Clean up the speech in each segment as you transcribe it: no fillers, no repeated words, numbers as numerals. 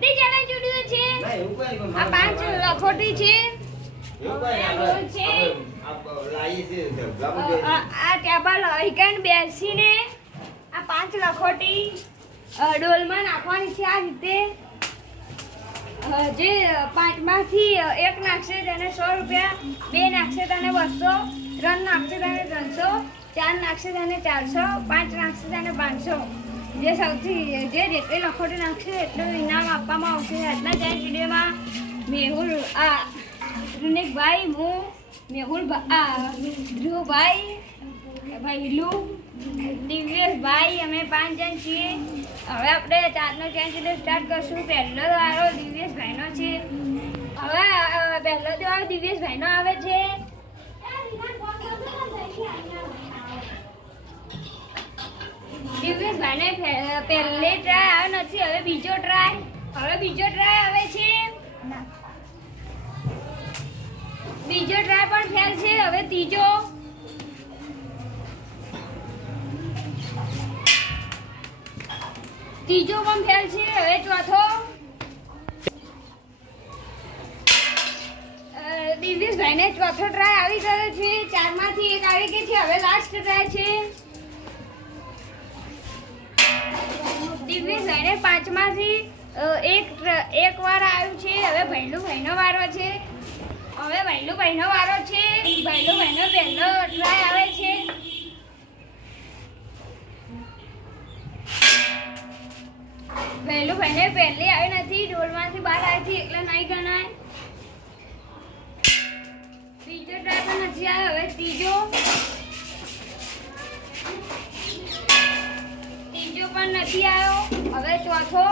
આજની challenge video છે આ 5 લખોટી છે આ ટેબલ આઈકન બેસીને આ 5 લખોટી ડોલમાં નાખવાની છે આ રીતે જે 5 માંથી એક નાખશે તેને 100 રૂપિયા 2 નાખશે તેને 200 3 નાખશે તેને 300 4 નાખશે તેને 400 5 નાખશે તેને 500 જે સૌથી જે જેટલી લખોટી નાખશે એટલું ઇનામ આપવામાં આવશે આજના ચેલેન્જ વિડીયોમાં મેહુલ રૂનિકભાઈ હું મેહુલ ધ્રુવભાઈ ભૈલું દિવ્યેશભાઈ અમે 5 જણ છીએ હવે આપણે ચારનો ચેલેન્જ વિડીયો સ્ટાર્ટ કરશું પહેલો વારો દિવ્યેશભાઈનો છે હવે પહેલો વારો દિવ્યેશભાઈનો આવે છે દિવ્યેશભાઈને પહેલી ટ્રાય આવે નથી હવે બીજો ટ્રાય આવે છે બીજો ટ્રાય પણ ફેલ છે હવે ત્રીજો પણ ફેલ છે હવે ચોથો દિવ્યેશભાઈને ચોથો ટ્રાય આવી ગયો છે 4 માંથી 1 આવી ગઈ છે હવે લાસ્ટ ટ્રાય છે દિવ્યેશભાઈને 5 માંથી એક વાર આવ્યું છે હવે ભૈલુભાઈનો વારો છે ભૈલુભાઈનો પહેલો ટ્રાય આવે છે ભૈલુભાઈને પહેલી આવી નથી ડોલમાંથી બહાર આવી હતી એટલે નહીં ગણાય બીજો ટ્રાય પણ નથી આવ્યો હવે ત્રીજો પણ નથી આવ્યો હવે ચોથો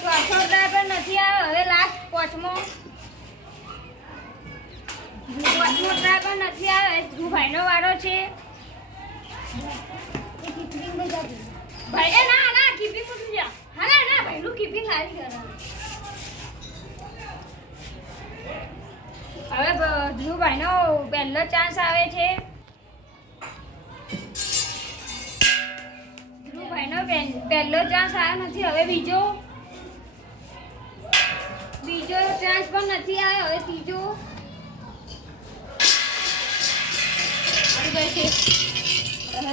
ટ્રાય પણ નથી આવ્યો હવે લાસ્ટ પાંચમો ટ્રાય પણ નથી આવ્યો ધ્રુવભાઈનો વારો છે ભાઈ ના કીપિંગ પૂછું જા ના ભાઈનું કીપિંગ સારી કરે હવે ધ્રુવભાઈનો પહેલો ચાન્સ આવે છે ધ્રુવભાઈનો પહેલો ચાન્સ આવ્યો નથી હવે બીજો ચાન્સ પણ નથી આવ્યો હવે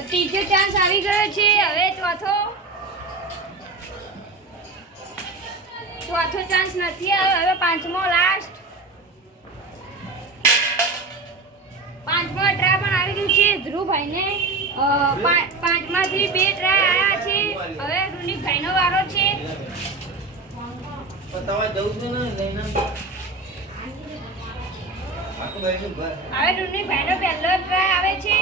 ત્રીજો ચાન્સ આવી ગયો છે હવે ચોથો ચાન્સ નથી આવ્યો હવે પાંચમો લાસ્ટ પાંચમો ટ્રાય પણ આવી ગયું છે ધ્રુવભાઈને 5 માંથી 2 ટ્રાય આવ્યા છે હવે રૂનિકભાઈનો વારો છે હવે રૂનિકભાઈનો પહેલો ટ્રાય આવે છે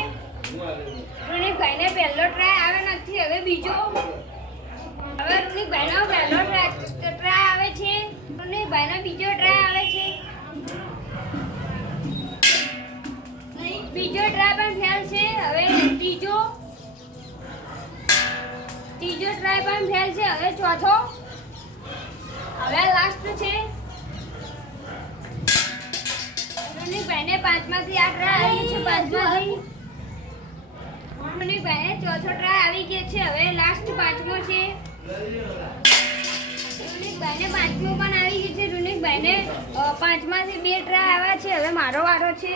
રૂનિકભાઈને પહેલો ટ્રાય આવે નથી હવે બીજો હવે રૂનિકભાઈનો પહેલો ટ્રાય આવે છે રૂનિકભાઈનો બીજો ટ્રાય આવે છે બીજો ટ્રાય પણ ફેલ છે હવે ત્રીજો ટ્રાય પણ ફેલ છે હવે ચોથો હવે લાસ્ટ છે રૂનિકભાઈને 5 માંથી 8 ટ્રાય આવી છે 5 માંથી રૂનિકભાઈને ચોથો ટ્રાય આવી ગયો છે હવે લાસ્ટ પાંચમો છે રૂનિકભાઈને પાંચમો પણ આવી ગયો છે રૂનિકભાઈને 5 માંથી 2 ટ્રાય આવ્યા છે હવે મારો વારો છે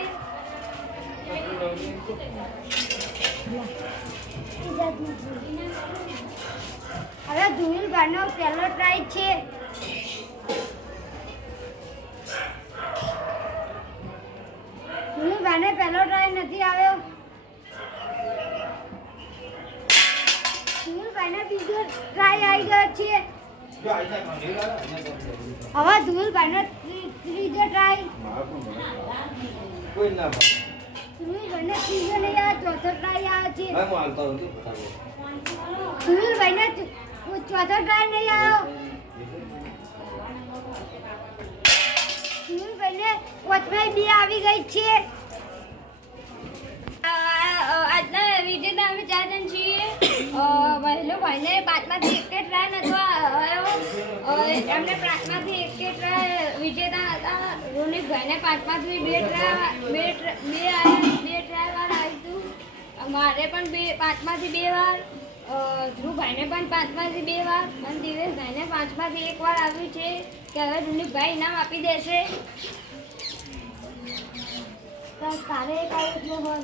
હવે ધ્રુવીલભાઈનો પહેલો ટ્રાય છે ધ્રુવીલભાઈને પહેલો ટ્રાય નથી આવ્યો ધ્રુવીલભાઈને બીજો ટ્રાય આવી ગયો છે હવે ધ્રુવીલભાઈનો ત્રીજો ટ્રાય ધ્રુવીલભાઈને ત્રીજો નહીં આવે ચોથો ટ્રાય આવે છે ધ્રુવીલભાઈને ચોથો ટ્રાય નહીં આવ્યો ધ્રુવીલભાઈને 5 2 આવી ગઈ છે આજના વિજેતા અમે 4 જણ છીએ વહેલુભાઈને 5 માંથી 1 ટ્રાય નતો આવ્યો એમને 5 માંથી 1 ટ્રાય વિજેતા હતા રૂનિકભાઈને 5 માંથી 2 ટ્રાય વાર આવ્યું હતું મારે પણ 5 માંથી 2 વાર ધ્રુવભાઈને પણ 5માંથી 2 વાર અને દિવેશભાઈને 5માંથી 1 વાર આવ્યું છે કે હવે દિલીપભાઈ ઇનામ આપી દેશે. તારે એક આવ્યો એટલો વાર